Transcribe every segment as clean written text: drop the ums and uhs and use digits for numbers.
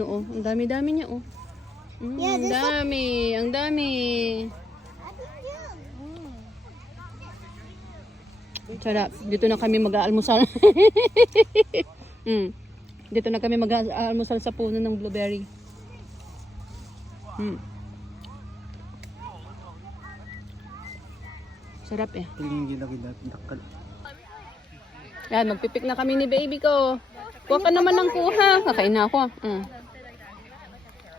Oo, ang dami-dami niya, oh. Ang dami, ang dami. Sarap. Dito na kami mag-aalmusal. Dito na kami mag-aalmusal sa puno ng blueberry. Sarap eh. Yan, magpipik na kami ni baby ko. Kuha ka naman ng kuha. Kakain na ako.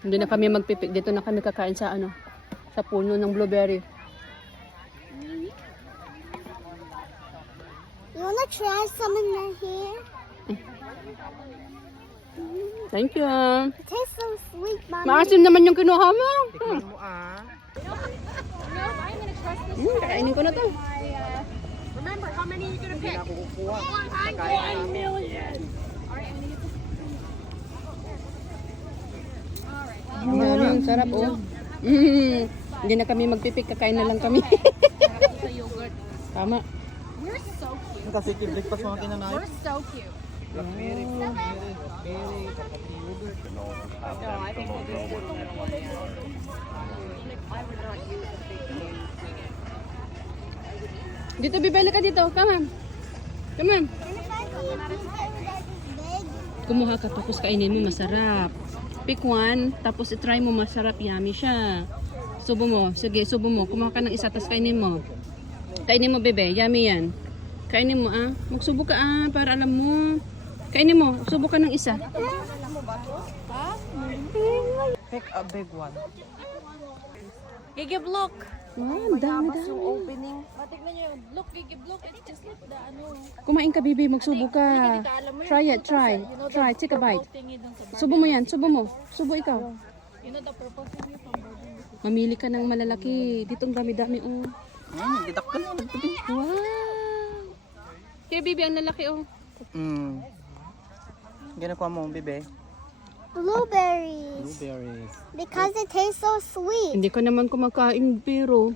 Hindi na kami magpipik. Dito na kami kakain sa ano, sa puno ng blueberry. You wanna try some in here? Thank you. It tastes so sweet, Mommy. Maasim naman yung kinuha mo. Tikman mo ah. Kainin ko na to. Remember, how many are you gonna pick? Ako kukuha. 1 million. Ang sarap oh. Hindi na kami magpipik, kakain na lang kami. Tama. We're so cute. Kasi breakfast mga kinanay. We're so cute. Blackberry, blueberry, yogurt. No, I think we'll just do the little one. I would not use the big one. Dito, bibili ka dito. Come on. Come on. And if I see a blueberry that is big, Kumuha ka tapos kainin mo, masarap. Pick one, tapos i-try mo, masarap, yummy siya. Subo mo. Sige, subo mo. Kumuha ka ng isa, tapos kainin mo. Kainin mo, bebe. Yummy yan. Kainin mo, ah. Magsubo ka, ah, para alam mo. Kainin mo. Subo ka ng isa. Pick a big one. Gigib, look. Wow, dami. Opening. Tignan niyo, look, gigib, look. It's just like the ano. Kumain ka, bibi. Magsubo ka. Try it, try. Try, take a bite. Subo mo yan, subo mo. Subo ikaw. You know the purple thingy from Burger. Mamili ka ng malalaki. Dito ang dami-dami, oh. Gitak ka na. Wow! Kaya, bibi, ang lalaki, oh. Ginakuha mo, bebe. blueberries. Blueberries. Because it tastes so sweet. Hindi ka naman kumakain, pero...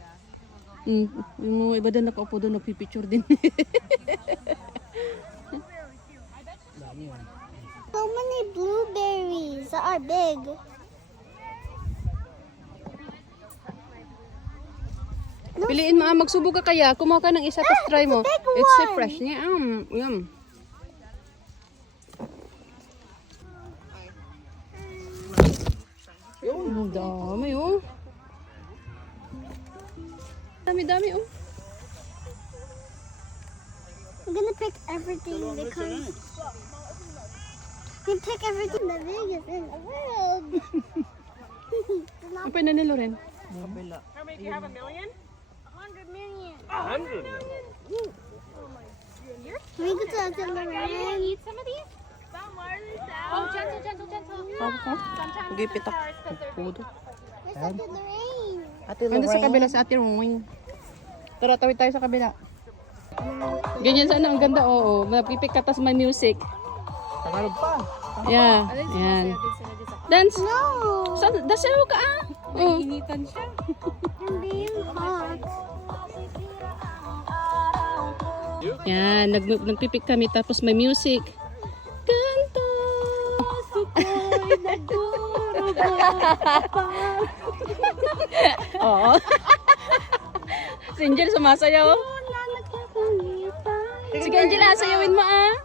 yung iba doon nakaupo doon, nagpipicture din. So many blueberries that are big. Piliin mo, magsubo ka kaya. Kumuha ka ng isa, tapos try mo. big It's so one. fresh niya. Yum. Ang dami, oh. Dami-dami, oh. I'm gonna pick everything because you pick everything the biggest in the world. Ang pwede na nilo rin. Kabila. How many do you have? 1 million? 100 million. 100 million? Can we go to the Lorraine? Eat some of these? Oh, gentle, gentle, gentle. Sometimes Huwag ipitak. Pudo. Where's the Lorraine? Ate Ando sa kabila sa ating room. Tara, tawid tayo sa kabila. Ganyan sana, ang ganda, oo. Mapipik ka, tas may music. Tagalog pa. Yeah, yan. Dance. No. Dasaw ka, ah. Oh. Initan siya. I'm being hot. Yan, nagpipik kami, tapos may music. Kanta. Oo. Si Angel sumasayaw. Sige, Angel, sayawin mo, ah.